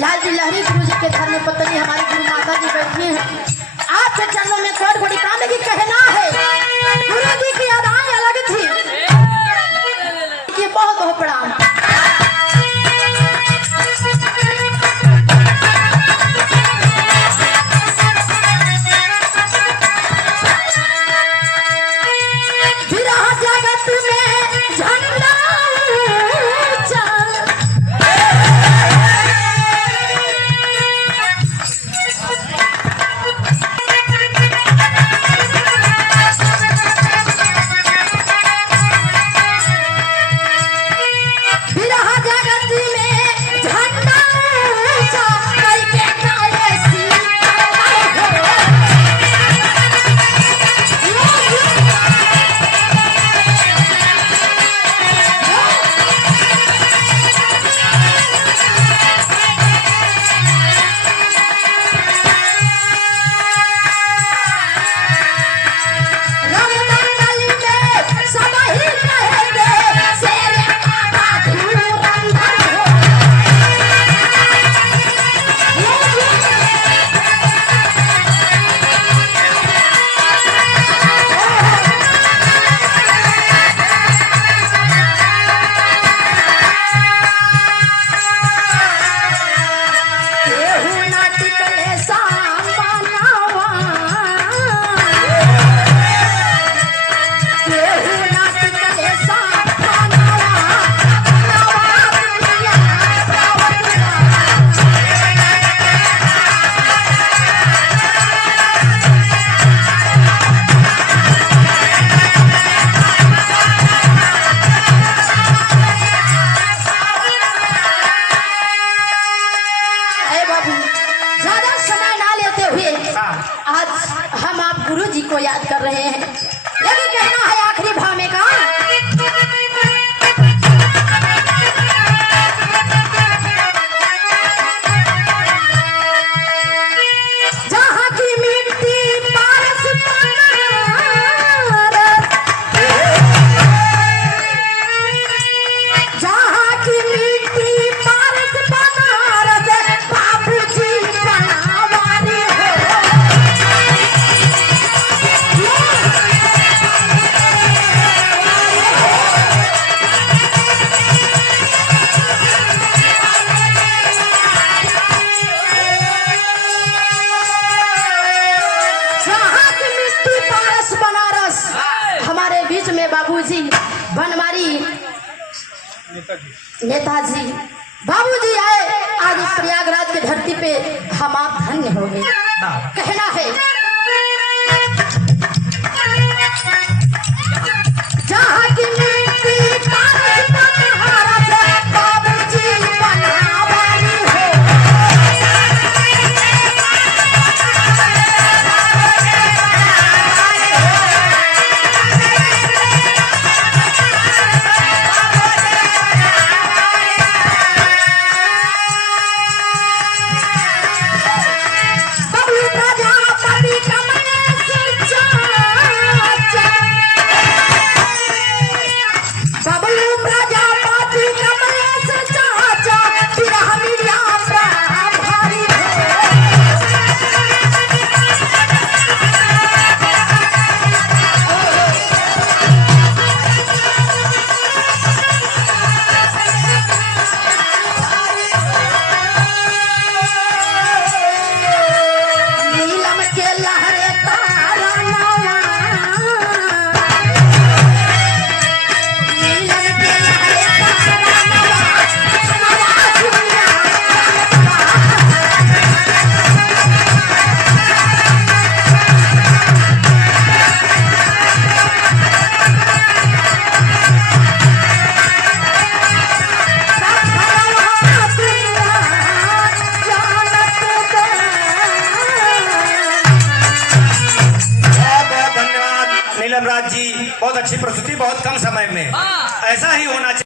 लाल जी लहरी गुरु जी के धर्म पत्नी हमारी गुरु माता जी बैठी हैं। आपके चरणों में कोट कोटि प्रणाम की कहना है। गुरु जी की अदाएं अलग थी कि बहुत बहुत प्रणाम। को याद कर रहे हैं। यही कहना है आखिरी भाव में का जहां की मिट्टी पारस जहां की मिट्टी पारस बनारस बाबूजी बनावारी हो। बाबूजी बनवारी नेताजी बाबूजी आए आज प्रयागराज की धरती पे हम आप धन्य हो गए। कहना है जहाँ की मिट्टी पारस बनारस बाबूजी बनावारी हो। प्रजापति जी बहुत अच्छी प्रस्तुति बहुत कम समय में, ऐसा ही होना चाहिए।